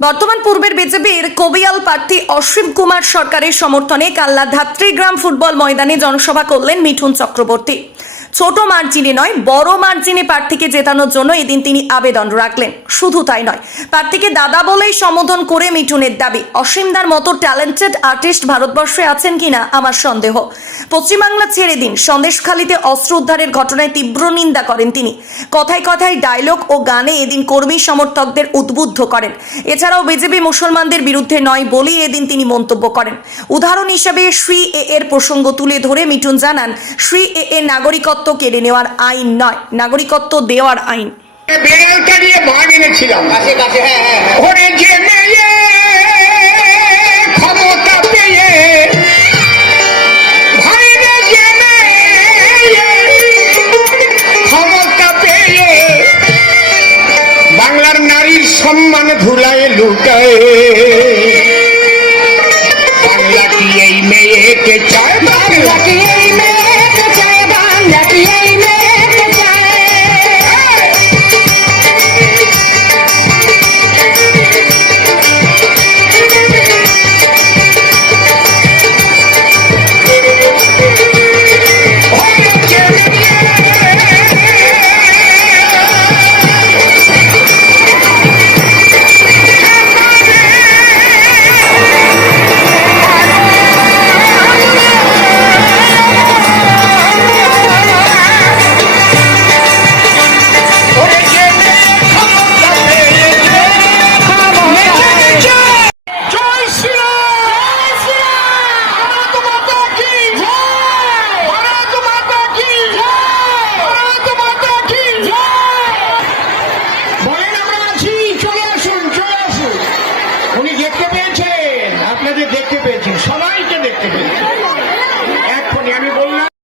বর্তমান পূর্বের বিজেপির কবিয়াল প্রার্থী অসীম কুমার সরকারের সমর্থনে কাল্লা ধাত্রীগ্রাম ফুটবল ময়দানে জনসভা করলেন মিঠুন চক্রবর্তী। ছোট মার্জিনে নয়, বড় মার্জিনে প্রার্থীকে জেতানোর জন্য এদিন তিনি আবেদন রাখলেন। শুধু তাই নয়, প্রার্থীকে দাদা বলেই সম্বোধন করে মিঠুনের দাবি অসীমদার মতো ট্যালেন্টেড আর্টিস্ট ভারতবর্ষে আছেন কিনা আমার সন্দেহ। পশ্চিমবাংলা ছেড়ে দিন, সন্দেশখালীতে অস্ত্র উদ্ধারের ঘটনায় তীব্র নিন্দা করেন তিনি। কথায় কথায় ডায়লগ ও গানে এদিন কর্মী সমর্থকদের উদ্বুদ্ধ করেন। এছাড়াও বিজেপি মুসলমানদের বিরুদ্ধে নয় বলেই এদিন তিনি মন্তব্য করেন। উদাহরণ হিসেবে শ্রী এ এর প্রসঙ্গ তুলে ধরে মিঠুন জানান শ্রী এ এ নাগরিকত্ব কেড়ে নেওয়ার আইন নয় নাগরিকত্ব দেওয়ার আইন। বেড়ালটা নিয়ে ভাগ এনেছিলাম কাছে কাছে হ্যাঁ হ্যাঁ ধুলায়